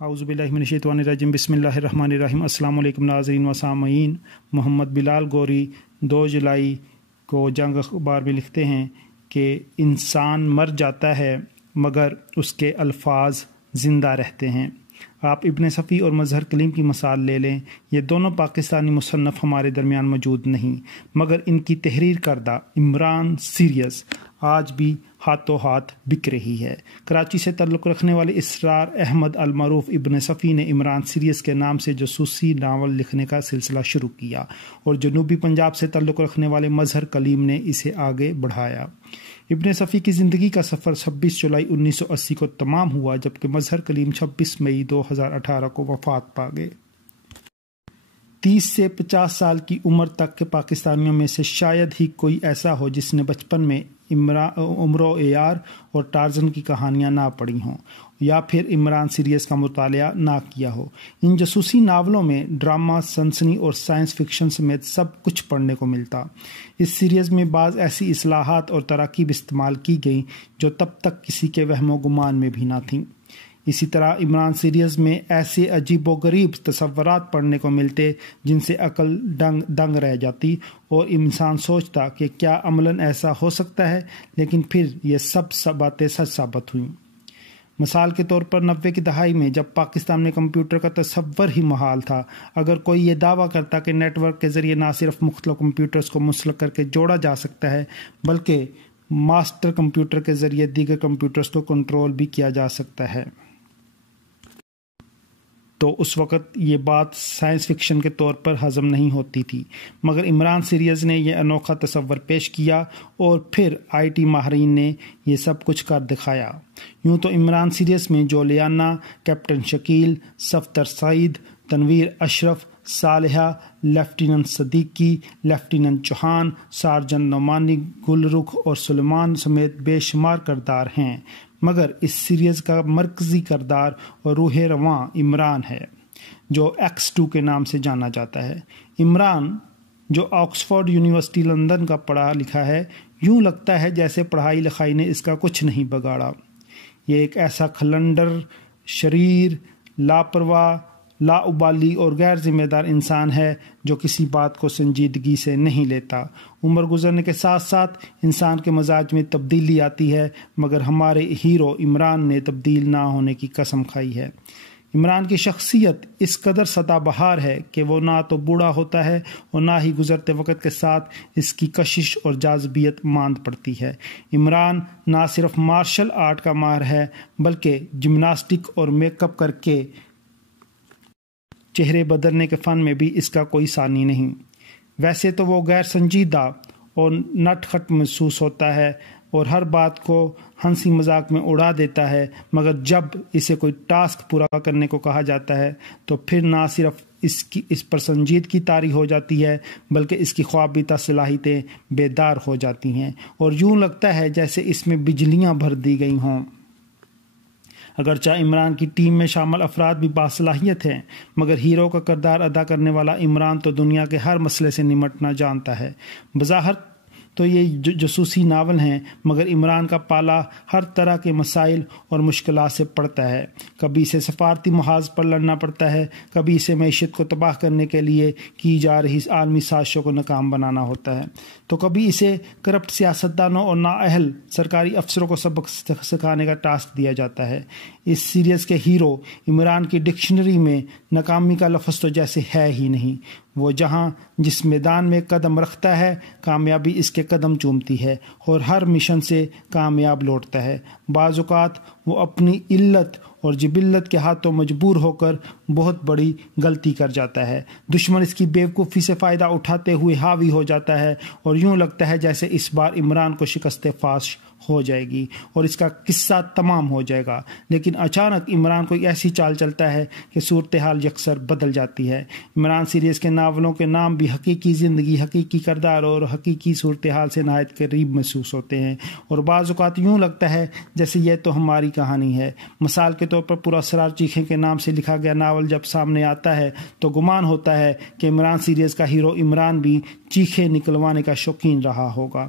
اعوذ باللہ من الشیطان الرجیم بسم اللہ الرحمن الرحیم۔ السلام علیکم ناظرین و سامعین۔ محمد بلال گوری 2 جولائی کو جنگ اخبار میں لکھتے ہیں کہ انسان مر جاتا ہے مگر اس کے الفاظ زندہ رہتے ہیں۔ آپ ابن صفی اور مظہر کلیم کی مثال لے لیں، یہ دونوں پاکستانی مصنف ہمارے درمیان موجود نہیں، مگر ان کی تحریر کردہ عمران سیریز آج بھی ہاتھوں ہاتھ بک رہی ہے۔ کراچی سے تعلق رکھنے والے اسرار احمد المعروف ابن صفی نے عمران سیریز کے نام سے جاسوسی ناول لکھنے کا سلسلہ شروع کیا اور جنوبی پنجاب سے تعلق رکھنے والے مظہر کلیم نے اسے آگے بڑھایا۔ ابن صفی کی زندگی کا سفر 26 جولائی 1980 کو تمام ہوا، جبکہ مظہر کلیم 26 مئی 2018 کو وفات پا گئے۔ 30 سے 50 سال کی عمر تک کے پاکستانیوں میں سے شاید ہی کوئی ایسا ہو جس نے بچپن میں عمرو ایار اور ٹارزن کی کہانیاں نہ پڑھی ہوں یا پھر عمران سیریز کا مطالعہ نہ کیا ہو۔ ان جاسوسی ناولوں میں ڈرامہ، سنسنی اور سائنس فکشن سمیت سب کچھ پڑھنے کو ملتا۔ اس سیریز میں بعض ایسی اصطلاحات اور تراکیب استعمال کی گئیں جو تب تک کسی کے وہم و گمان میں بھی نہ تھیں۔ اسی طرح عمران سیریز میں ایسے عجیب و غریب تصورات پڑھنے کو ملتے جن سے عقل دنگ رہ جاتی اور انسان سوچتا کہ کیا عملاً ایسا ہو سکتا ہے، لیکن پھر یہ سب باتیں سچ ثابت ہوئیں۔ مثال کے طور پر 90 کی دہائی میں جب پاکستان میں کمپیوٹر کا تصور ہی محال تھا، اگر کوئی یہ دعویٰ کرتا کہ نیٹ ورک کے ذریعے نہ صرف مختلف کمپیوٹرز کو منسلک کر کے جوڑا جا سکتا ہے بلکہ ماسٹر کمپیوٹر کے ذریعے دیگر کمپیوٹرز کو کنٹرول بھی کیا جا سکتا ہے، تو اس وقت یہ بات سائنس فکشن کے طور پر ہضم نہیں ہوتی تھی۔ مگر عمران سیریز نے یہ انوکھا تصور پیش کیا اور پھر IT ماہرین نے یہ سب کچھ کر دکھایا۔ یوں تو عمران سیریز میں Juliana, captain Shakeel, Safdar Saeed, Tanveer Ashraf, Saleha, lieutenant Siddiqui, lieutenant Chauhan, sergeant Nomani, Gul Rukh اور سلیمان سمیت بے شمار کردار ہیں، مگر اس سیریز کا مرکزی کردار اور روح رواں عمران ہے جو X2 کے نام سے جانا جاتا ہے۔ عمران جو آکسفورڈ یونیورسٹی لندن کا پڑھا لکھا ہے، یوں لگتا ہے جیسے پڑھائی لکھائی نے اس کا کچھ نہیں بگاڑا۔ یہ ایک ایسا کھلنڈر، شریر، لاپرواہ، لا ابالی اور غیر ذمہ دار انسان ہے جو کسی بات کو سنجیدگی سے نہیں لیتا۔ عمر گزرنے کے ساتھ ساتھ انسان کے مزاج میں تبدیلی آتی ہے، مگر ہمارے ہیرو عمران نے تبدیل نہ ہونے کی قسم کھائی ہے۔ عمران کی شخصیت اس قدر سدا بہار ہے کہ وہ نہ تو بوڑھا ہوتا ہے اور نہ ہی گزرتے وقت کے ساتھ اس کی کشش اور جاذبیت ماند پڑتی ہے۔ عمران نہ صرف مارشل آرٹ کا ماہر ہے بلکہ جمناسٹک اور میک اپ کر کے چہرے بدلنے کے فن میں بھی اس کا کوئی ثانی نہیں۔ ویسے تو وہ غیر سنجیدہ اور نٹ کھٹ محسوس ہوتا ہے اور ہر بات کو ہنسی مذاق میں اڑا دیتا ہے، مگر جب اسے کوئی ٹاسک پورا کرنے کو کہا جاتا ہے تو پھر نہ صرف اس پر سنجیدگی طاری ہو جاتی ہے بلکہ اس کی خوابیدہ صلاحیتیں بیدار ہو جاتی ہیں اور یوں لگتا ہے جیسے اس میں بجلیاں بھر دی گئی ہوں۔ اگرچہ عمران کی ٹیم میں شامل افراد بھی باصلاحیت ہیں، مگر ہیرو کا کردار ادا کرنے والا عمران تو دنیا کے ہر مسئلے سے نمٹنا جانتا ہے۔ بظاہر تو یہ جاسوسی ناول ہیں، مگر عمران کا پالا ہر طرح کے مسائل اور مشکلات سے پڑتا ہے۔ کبھی اسے سفارتی محاذ پر لڑنا پڑتا ہے، کبھی اسے معیشت کو تباہ کرنے کے لیے کی جا رہی عالمی سازشوں کو ناکام بنانا ہوتا ہے، تو کبھی اسے کرپٹ سیاستدانوں اور نااہل سرکاری افسروں کو سبق سکھانے کا ٹاسک دیا جاتا ہے۔ اس سیریز کے ہیرو عمران کی ڈکشنری میں ناکامی کا لفظ تو جیسے ہے ہی نہیں۔ وہ جہاں جس میدان میں قدم رکھتا ہے کامیابی اس کے قدم چومتی ہے اور ہر مشن سے کامیاب لوٹتا ہے۔ بعض اوقات وہ اپنی علت اور جبلت کے ہاتھوں مجبور ہو کر بہت بڑی غلطی کر جاتا ہے۔ دشمن اس کی بیوقوفی سے فائدہ اٹھاتے ہوئے حاوی ہو جاتا ہے اور یوں لگتا ہے جیسے اس بار عمران کو شکست فاش ہو جائے گی اور اس کا قصہ تمام ہو جائے گا، لیکن اچانک عمران کوئی ایسی چال چلتا ہے کہ صورتحال یکسر بدل جاتی ہے۔ عمران سیریز کے ناولوں کے نام بھی حقیقی زندگی، حقیقی کردار اور حقیقی صورتحال سے نہایت قریب محسوس ہوتے ہیں اور بعض اوقات یوں لگتا ہے جیسے یہ تو ہماری کہانی ہے۔ مثال کے طور پر پورا اسرار چیخیں کے نام سے لکھا گیا ناول جب سامنے آتا ہے تو گمان ہوتا ہے کہ عمران سیریز کا ہیرو عمران بھی چیخیں نکلوانے کا شوقین رہا ہوگا۔